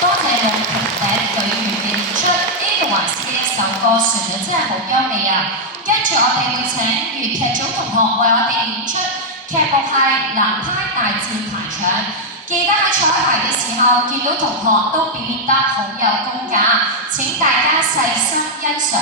多謝兩評委隊員嘅演出，呢個環節嘅一首歌旋律真係好優美啊！跟住我哋會請粵劇組同學為我哋演出劇目係《南派大戰排場》。記得喺彩排嘅時候見到同學都表現得好有功架，請大家細心欣賞。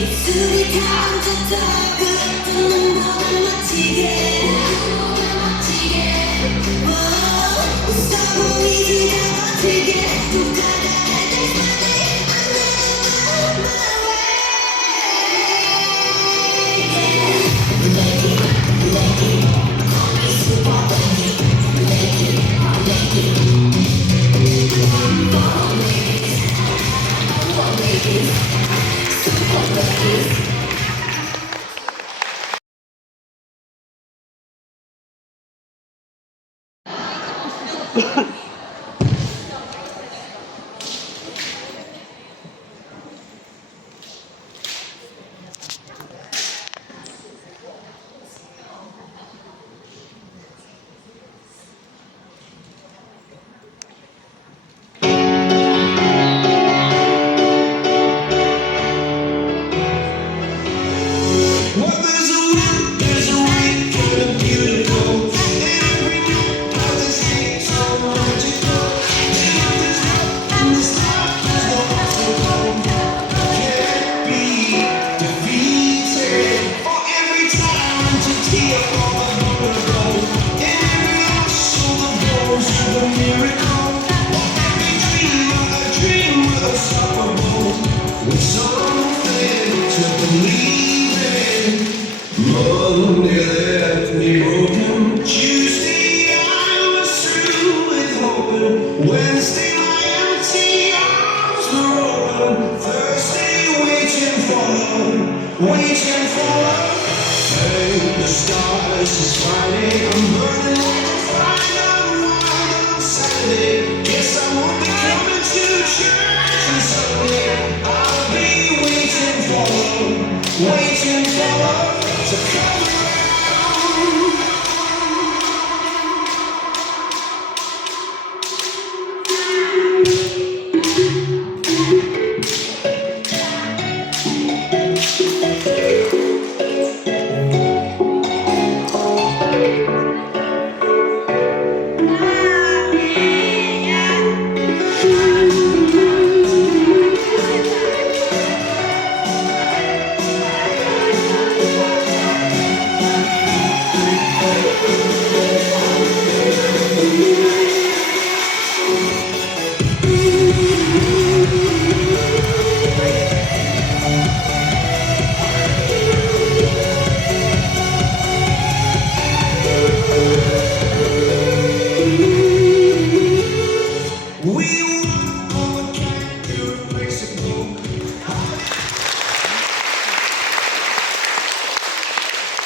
입술이 던졌다 그것도 너무 멋지게 웃어 보이지 않게 또 다가갈 때까지 I'm my way Lady, call me super lady Super ladies Monday left me broken. Tuesday I was through with hoping. Wednesday my empty arms were open. Thursday waiting for love. Thank the stars it's Friday. I'm burning like a fire on Saturday. Guess I won't be coming to church on Sunday. I'll be waiting for love to come around.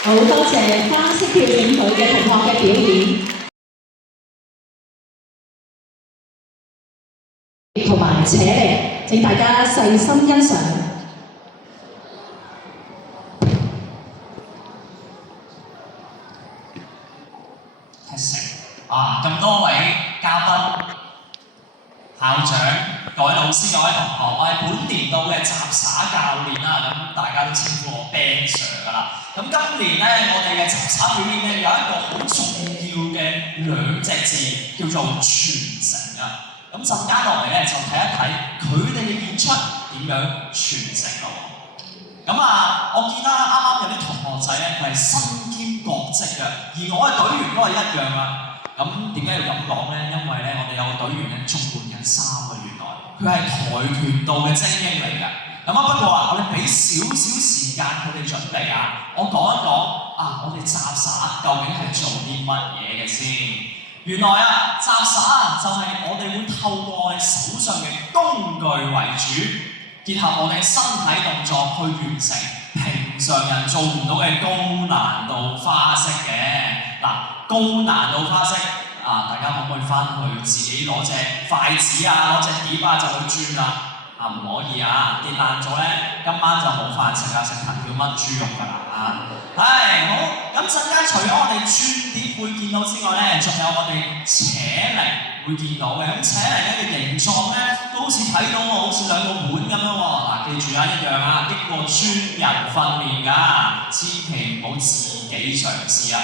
好多謝花式跳整隊嘅同學嘅表演，同埋扯力，請大家細心欣賞。咁多位嘉賓、校長、各位老師、各位同學，我係本年度嘅雜耍教練啦，咁大家都稱呼我 Ben Sir 㗎啦。咁今年咧，我哋嘅雜耍表演咧有一個好重要嘅兩隻字，叫做傳承啊。咁陣間落嚟咧就睇一睇佢哋嘅演出點樣傳承咯。咁我見啦，啱啱有啲同學仔咧，佢係身兼各職嘅，而我嘅隊員都係一樣啊。咁點解要咁講咧？因為咧，我哋有個隊員咧，仲換緊衫啊！原來佢係跆拳道嘅精英嚟㗎。不過我哋俾少少時間佢哋準備啊！我講一講我哋雜耍究竟係做啲乜嘢嘅先？原來雜耍就係我哋會透過我哋手上嘅工具為主，結合我哋身體動作去完成平常人做唔到嘅高難度花式嘅。高難度花式大家可唔可以翻去自己攞隻筷子攞隻碟就去轉啦？唔可以跌爛咗咧，今晚就冇飯食食藤條炆豬肉㗎啦好，咁陣間除咗我哋轉碟會見到之外咧，仲有我哋扯鈴會見到嘅。咁扯鈴嘅形狀咧，都好似睇到好似兩個碗咁樣喎。記住一樣經過專人訓練㗎，千祈唔好自己嘗試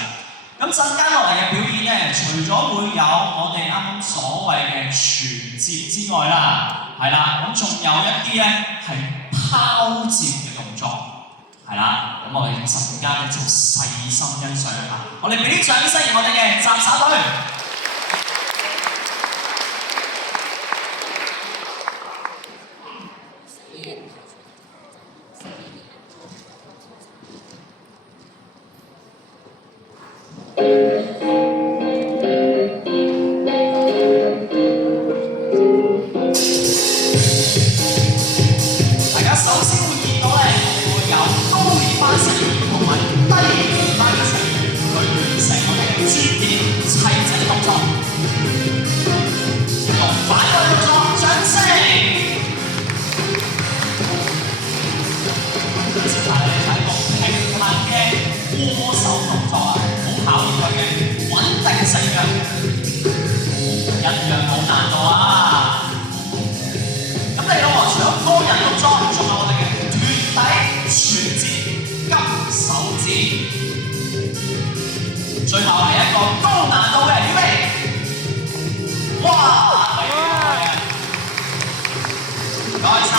咁陣間落嚟嘅表演咧，除咗會有我哋啱啱所謂嘅傳接之外啦，咁仲有一啲咧係拋接嘅動作。陣間咧就細心欣賞一下。我哋俾啲掌聲我哋嘅雜耍隊。最後係一個高難度嘅預備，哇！唔該晒。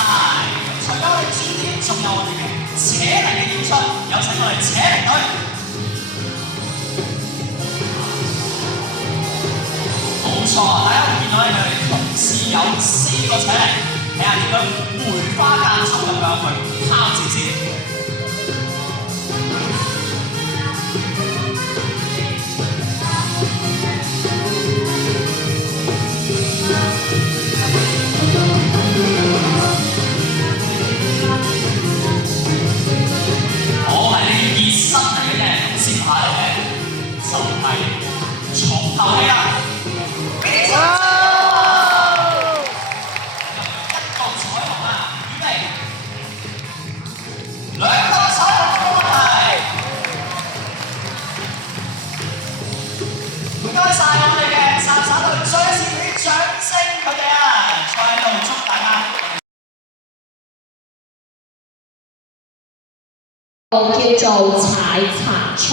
除咗我哋轉點，仲有我哋嘅扯鈴嘅演出，有請我哋扯鈴隊。冇錯，大家會見到咧，佢哋同時有4個扯鈴，睇下點樣梅花間竹咁樣去拋接先。我係熱身嚟嘅啫，接下嚟咧就係重頭戲啦。俾啲掌聲！一個彩虹啊，預備，兩個彩虹冇問題。唔該晒我哋嘅雜耍隊，再一次俾啲掌聲佢哋啊！再喺度祝大家。叫做踩茶吹，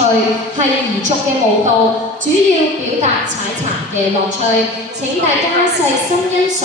係彝族嘅舞蹈，主要表達踩茶嘅樂趣。請大家細心欣賞。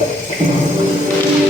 Thank